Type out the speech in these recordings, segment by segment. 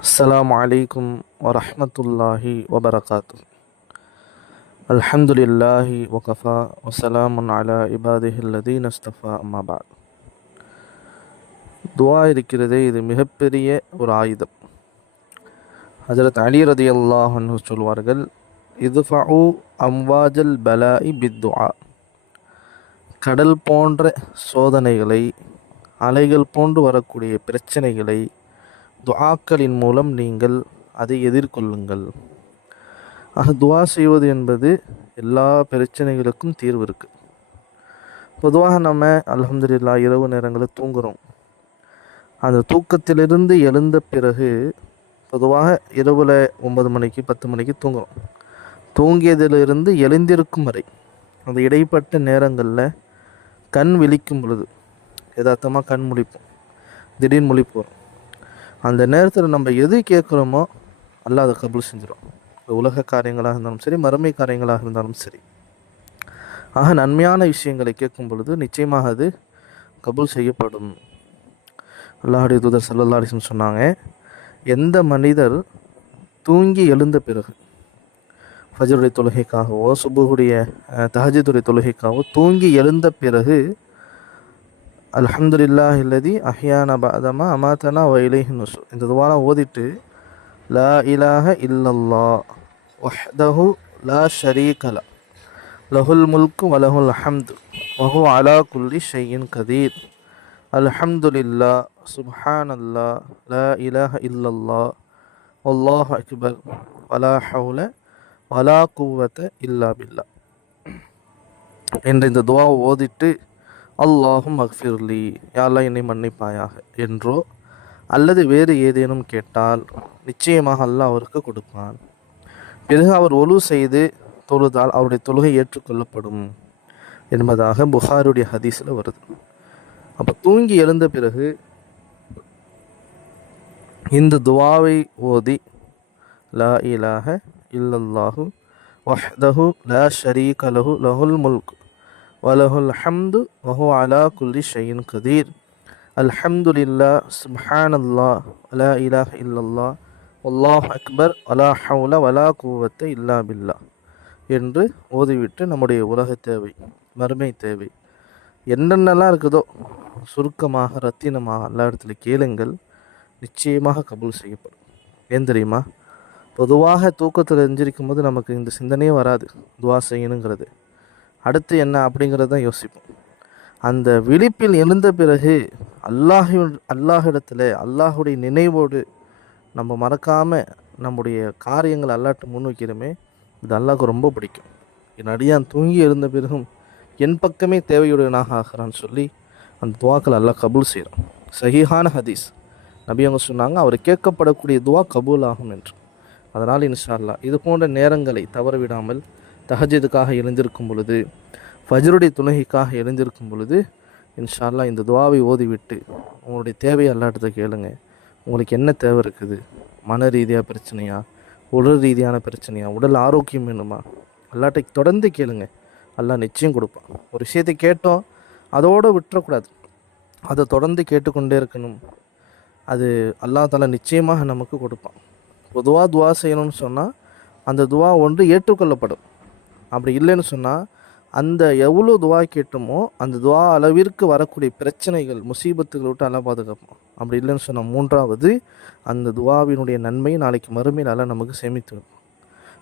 السلام عليكم ورحمة الله وبركاته الحمد لله وكفى وسلام على عباده الذين اصطفى أما بعد துவா இருக்கிறதே இது மிகப்பெரிய ஒரு ஆயுதம் ஹஜரத் அலி ரதி அல்லாஹன்னு சொல்வார்கள் இதுஃபு அம்வாஜல் பலாஇ பித்துஆ. கடல் போன்ற சோதனைகளை அலைகள் போன்று வரக்கூடிய பிரச்சனைகளை துவாக்களின் மூலம் நீங்கள் அதை எதிர்கொள்ளுங்கள். ஆக துவா செய்வது என்பது எல்லா பிரச்சனைகளுக்கும் தீர்வு இருக்குது பொதுவாக நம்ம அலமதுல்லா இரவு நேரங்களில் தூங்குகிறோம் அந்த தூக்கத்திலிருந்து எழுந்த பிறகு பொதுவாக இரவில் ஒன்பது மணிக்கு பத்து மணிக்கு தூங்குறோம். தூங்கியதிலிருந்து எழுந்திருக்கும் வரை அந்த இடைப்பட்ட நேரங்களில் கண் விழிக்கும் பொழுது யதார்த்தமாக கண் முழிப்போம். திடீர்னு முழிப்போம் அந்த நேரத்தில் நம்ம எது கேட்குறோமோ அல்லாஹ் அதை கபூல் செஞ்சிடும் உலக காரியங்களாக இருந்தாலும் சரி மறுமை காரியங்களாக இருந்தாலும் சரி. ஆக நன்மையான விஷயங்களை கேட்கும் பொழுது நிச்சயமாக அது கபூல் செய்யப்படும். அல்லாஹுடைய தூதர் சல்லல்லா சொன்னாங்க எந்த மனிதர் தூங்கி எழுந்த பிறகு ஃபஜருடைய தொழுகைக்காகவோ சுபுகுடைய தஹஜுடைய தொழுகைக்காகவோ தூங்கி எழுந்த பிறகு அலமதுல்லா இல்லதி அஹியான பாதமா அமாத்தனா வயலை நுசு இந்த துவாலாம் ஓதிட்டு லா இலாஹ இல்லல்லா வஹ்தஹு லா ஷரீகலா லஹுல் முல்கு வலஹுல் அஹம்து வஹு அலா குல்லி ஷையின் கதீர். அல்ஹம்துலில்லா சுப்ஹானல்லா லா இலாஹ இல்லல்லா அல்லாஹ் அக்பர். வலா ஹவுல வலா குவத்தை இல்லா பில்லா என்ற இந்த துவாவை ஓதிட்டு அல்லாஹும் மக்ஃபிர்லி யாரெல்லாம் என்னை மன்னிப்பாயாக என்றோ அல்லது வேறு ஏதேனும் கேட்டால் நிச்சயமாக அல்லாஹ் அவருக்கு கொடுப்பான். பிறகு அவர் ஒலு செய்து தொழுதால் அவருடைய தொழுகை ஏற்றுக்கொள்ளப்படும் என்பதாக புகாருடைய ஹதீஸில் வருது. அப்போ தூங்கி எழுந்த பிறகு இந்த துவாவை ஓதி லா இலாக இல்லல்லாஹு வஹ்தஹு லா ஷரீக லஹு லஹுல் முல்க் வலஹுல் ஹம்து வஹு அலா குல்லி ஷையின் கதீர். அல்ஹம்துலில்லா சுப்ஹானல்லா அலா இலாஹ் இல்லல்லா அல்லாஹ் அக்பர் அலா ஹவுல வலா கூவத்தை இல்லா பில்லா என்று ஓதிவிட்டு நம்முடைய உலக தேவை மறுமை தேவை. என்னென்னலாம் இருக்குதோ சுருக்கமாக ரத்தினமாக எல்லா இடத்துல கேளுங்கள். நிச்சயமாக கபூல் செய்யப்படும். ஏன் தெரியுமா? பொதுவாக தூக்கத்தில் எந்திரிக்கும் போது நமக்கு இந்த சிந்தனையே வராது. துவா செய்யணுங்கிறது. அடுத்து என்ன அப்படிங்கிறத யோசிப்போம். அந்த விழிப்பில் எழுந்த பிறகு அல்லாஹி அல்லாஹிடத்தில் அல்லாஹுடைய நினைவோடு நம்ம மறக்காமல் நம்முடைய காரியங்கள் அல்லாட்டு முன் வைக்கிறோமே இது அல்லாஹ்க்கு ரொம்ப பிடிக்கும். என் அடியான் தூங்கி எழுந்த பிறகும் என் பக்கமே தேவையுடையனாக ஆகிறான்னு சொல்லி அந்த துவாக்கள் அல்லாஹ் கபூல் செய்கிறான். சஹிஹான ஹதீஸ். நபி அவங்க சொன்னாங்க அவர் கேட்கப்படக்கூடிய துவா கபூல் ஆகும் என்று. அதனால் இன்ஷால்லா இது போன்ற நேரங்களை தவறவிடாமல் தஹஜதுக்காக எழுந்திருக்கும் பொழுது ஃபஜருடைய துணைக்காக எழுந்திருக்கும் பொழுது இன்ஷால்லா இந்த துவாவை ஓதிவிட்டு உங்களுடைய தேவையை அல்லாட்டத்தை கேளுங்க. உங்களுக்கு என்ன தேவை இருக்குது? மன ரீதியாக பிரச்சனையா? உடல் ரீதியான பிரச்சனையா? உடல் ஆரோக்கியம் வேணுமா? அல்லாட்டை தொடர்ந்து கேளுங்க. அல்லா நிச்சயம் கொடுப்பான். ஒரு விஷயத்தை கேட்டோம் அதோடு விட்டுறக்கூடாது. அதை தொடர்ந்து கேட்டுக்கொண்டே இருக்கணும். அது அல்லா தாலா நிச்சயமாக நமக்கு கொடுப்பான். பொதுவாக துவா செய்யணும்னு சொன்னால் அந்த துவா ஒன்று ஏற்றுக்கொள்ளப்படும். அப்படி இல்லைன்னு சொன்னால் அந்த எவ்வளோ துவா கேட்டோமோ அந்த துவா அளவிற்கு வரக்கூடிய பிரச்சனைகள் முசீபத்துகளை விட்டு அல்லா பாதுகாப்போம். அப்படி இல்லைன்னு சொன்னால் மூன்றாவது அந்த துவாவினுடைய நன்மை நாளைக்கு மறுமையில் அல்ல நமக்கு சேமித்து வைப்போம்.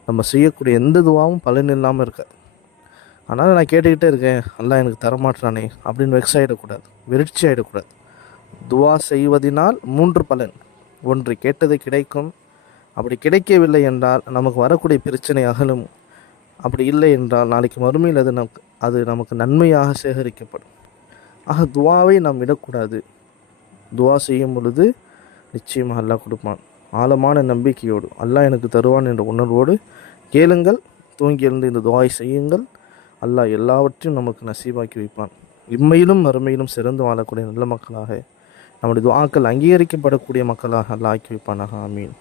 நம்ம செய்யக்கூடிய எந்த துவாவும் பலன் இல்லாமல் இருக்காது. ஆனால் நான் கேட்டுக்கிட்டே இருக்கேன் எல்லாம் எனக்கு தரமாட்டானே அப்படின்னு வெக்ஸ் ஆகிடக்கூடாது வெறிச்சி ஆகிடக்கூடாது துவா செய்வதனால் மூன்று பலன். ஒன்று கேட்டது கிடைக்கும். அப்படி கிடைக்கவில்லை என்றால் நமக்கு வரக்கூடிய பிரச்சனை அகலும். அப்படி இல்லை என்றால் நாளைக்கு மறுமையில் அது நமக்கு அது நமக்கு நன்மையாக சேகரிக்கப்படும். ஆக துவாவை நாம் விடக்கூடாது. துவா செய்யும் பொழுது நிச்சயமாக அல்லாஹ் கொடுப்பான். ஆழமான நம்பிக்கையோடு அல்லாஹ் எனக்கு தருவான் என்ற உணர்வோடு கேளுங்கள். தூங்கி எழுந்து இந்த துவாய் செய்யுங்கள். அல்லாஹ் எல்லாவற்றையும் நமக்கு நசீபாக்கி வைப்பான். இம்மையிலும் மறுமையிலும் சிறந்து வாழக்கூடிய நல்ல மக்களாக நம்முடைய துவாக்கள் அங்கீகரிக்கப்படக்கூடிய மக்களாக அல்லாஹ் ஆக்கி வைப்பானாக. ஆமீன்.